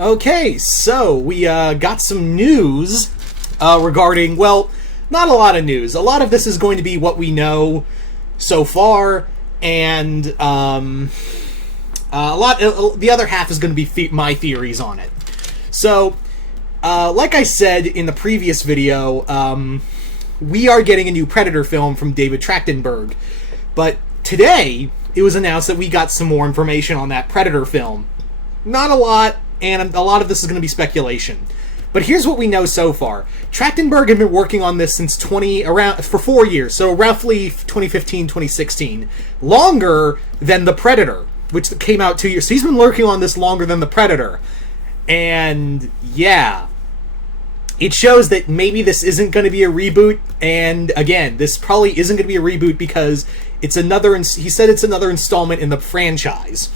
Okay, so we got some news regarding, well, not a lot of news. A lot of this is going to be what we know so far, and the other half is going to be my theories on it. So, like I said in the previous video, we are getting a new Predator film from David Trachtenberg, but today it was announced that we got some more information on that Predator film. Not a lot, and a lot of this is going to be speculation. But here's what we know so far. Trachtenberg had been working on this since for 4 years, so roughly 2015, 2016. Longer than The Predator, which came out 2 years. So he's been working on this longer than The Predator. And yeah, it shows that maybe this isn't going to be a reboot. And again, this probably isn't going to be a reboot because it's another. He said it's another installment in the franchise.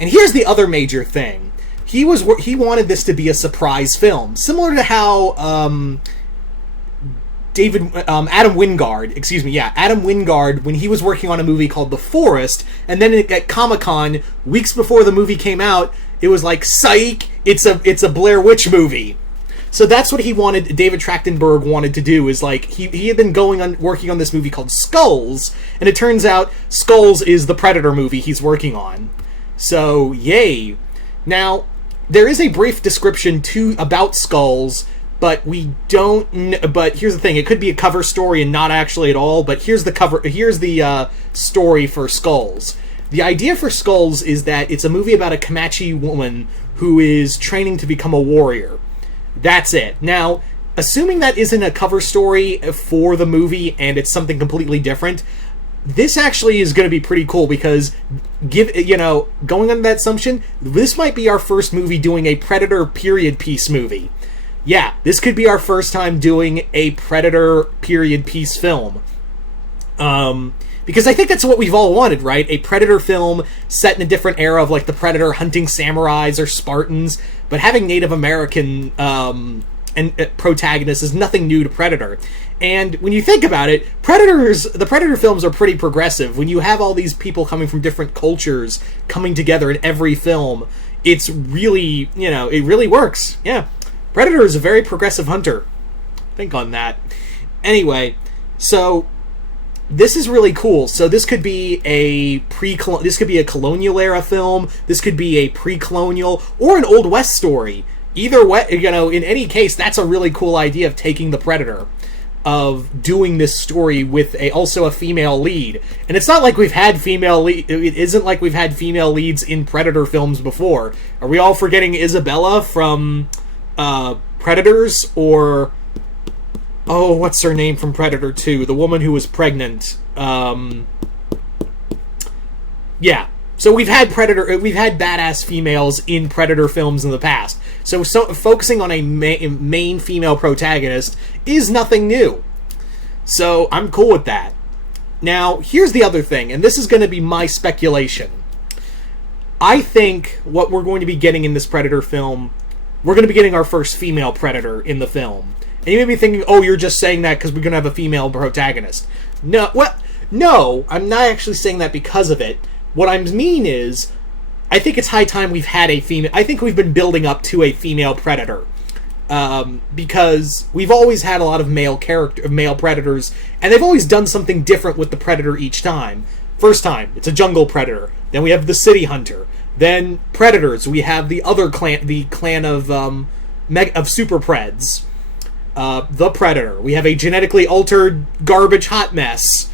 And here's the other major thing. He wanted this to be a surprise film, similar to how Adam Wingard, when he was working on a movie called The Forest, and then at Comic-Con, weeks before the movie came out, it was like, psych, it's a Blair Witch movie. So that's what David Trachtenberg wanted to do, is like, he had been working on this movie called Skulls, and it turns out Skulls is the Predator movie he's working on. So, yay. Now, there is a brief description about Skulls, but but here's the thing, it could be a cover story and not actually at all, but here's the story for Skulls. The idea for Skulls is that it's a movie about a Comanche woman who is training to become a warrior. That's it. Now, assuming that isn't a cover story for the movie and it's something completely different, this actually is going to be pretty cool because, going on that assumption, this might be our first movie doing a Predator period piece movie. Yeah, this could be our first time doing a Predator period piece film. Because I think that's what we've all wanted, right? A Predator film set in a different era of like the Predator hunting samurais or Spartans, but having Native American protagonists is nothing new to Predator. And when you think about it, the Predator films are pretty progressive. When you have all these people coming from different cultures coming together in every film, it's really, it really works. Yeah. Predator is a very progressive hunter. Think on that. Anyway, so this is really cool. So this could be a colonial era film. This could be a pre-colonial or an Old West story. Either way, in any case, that's a really cool idea of taking the Predator, of doing this story with also a female lead. And it's not like we've had it isn't like we've had female leads in Predator films before. Are we all forgetting Isabella from Predators? Or, what's her name from Predator 2? The woman who was pregnant. Yeah. So we've had badass females in Predator films in the past. So focusing on a main female protagonist is nothing new. So I'm cool with that. Now, here's the other thing, and this is going to be my speculation. I think what we're going to be getting in this Predator film, we're going to be getting our first female Predator in the film. And you may be thinking, you're just saying that because we're going to have a female protagonist. No, I'm not actually saying that because of it. What I mean is, I think it's high time we've had a female. I think we've been building up to a female Predator, because we've always had a lot of male Predators, and they've always done something different with the Predator each time. First time, it's a jungle Predator. Then we have the city hunter. Then Predators. We have the other clan, the clan of super Preds. The Predator. We have a genetically altered garbage hot mess.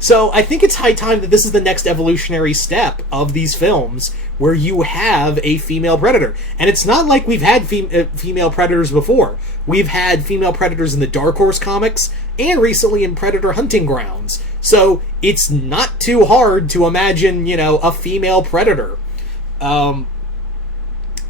So I think it's high time that this is the next evolutionary step of these films where you have a female Predator. And it's not like we've had female Predators before. We've had female Predators in the Dark Horse comics and recently in Predator Hunting Grounds. So it's not too hard to imagine, a female Predator.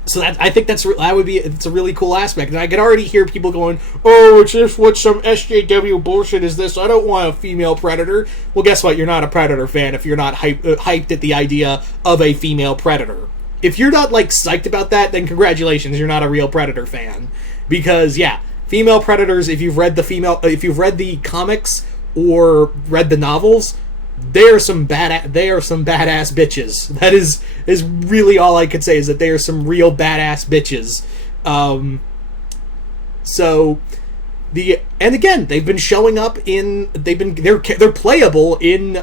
So I think it's a really cool aspect, and I can already hear people going, it's just what some SJW bullshit is this? I don't want a female Predator. Well, guess what? You're not a Predator fan if you're not hyped at the idea of a female Predator. If you're not psyched about that, then congratulations, you're not a real Predator fan. Because female Predators, if you've read the comics or read the novels, they are some badass bitches. That is really all I could say, is that they are some real badass bitches. So and again, they've been showing up they're playable in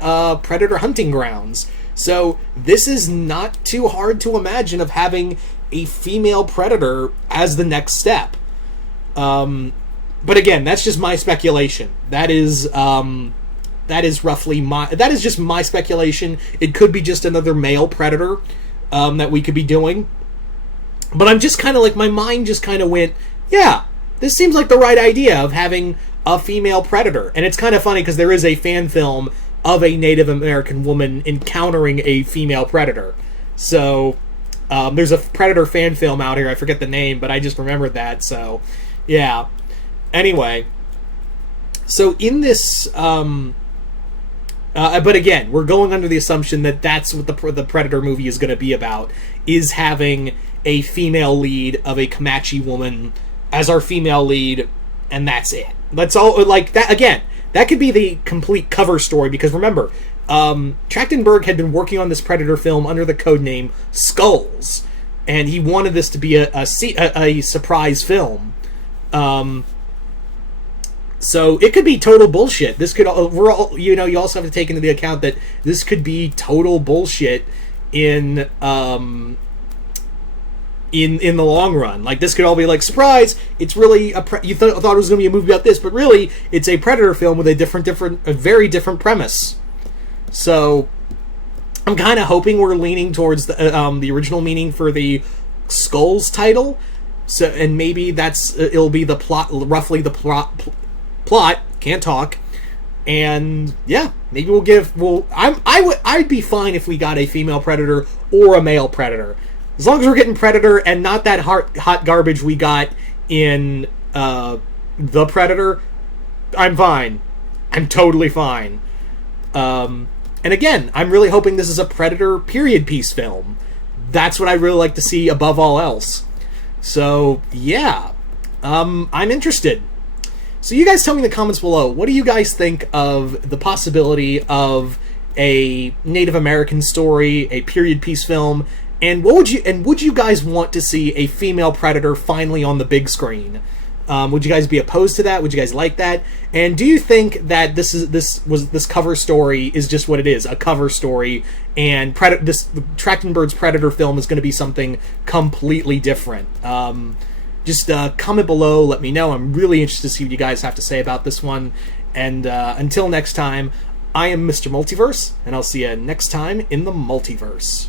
Predator Hunting Grounds. So this is not too hard to imagine of having a female Predator as the next step. But again, that's just my speculation. That is just my speculation. It could be just another male Predator that we could be doing. But I'm just kind of like, my mind just kind of went, yeah, this seems like the right idea of having a female Predator. And it's kind of funny because there is a fan film of a Native American woman encountering a female Predator. So there's a Predator fan film out here. I forget the name, but I just remembered that. So yeah. Anyway, so in this, but again, we're going under the assumption that that's what the Predator movie is going to be about, is having a female lead of a Comanche woman as our female lead, and that's it. That's all. Like that again. That could be the complete cover story, because remember, Trachtenberg had been working on this Predator film under the codename Skulls, and he wanted this to be a surprise film. So it could be total bullshit. This could you also have to take into the account that this could be total bullshit in the long run. Like, this could all be like, surprise, it's really you thought it was going to be a movie about this, but really it's a Predator film with a very different premise. So I'm kind of hoping we're leaning towards the original meaning for the Skulls title. So, and maybe it'll be the plot, roughly the plot. Can't talk. And yeah, maybe I'd be fine if we got a female Predator or a male Predator. As long as we're getting Predator and not that hot garbage we got in The Predator, I'm fine. I'm totally fine. And again, I'm really hoping this is a Predator period piece film. That's what I really like to see above all else. So, yeah. I'm interested. So you guys tell me in the comments below, what do you guys think of the possibility of a Native American story, a period piece film, and would you guys want to see a female Predator finally on the big screen? Would you guys be opposed to that? Would you guys like that? And do you think that this cover story is just what it is, a cover story, and Trachtenberg's Predator film is going to be something completely different? Just comment below, let me know. I'm really interested to see what you guys have to say about this one. And until next time, I am Mr. Multiverse, and I'll see you next time in the multiverse.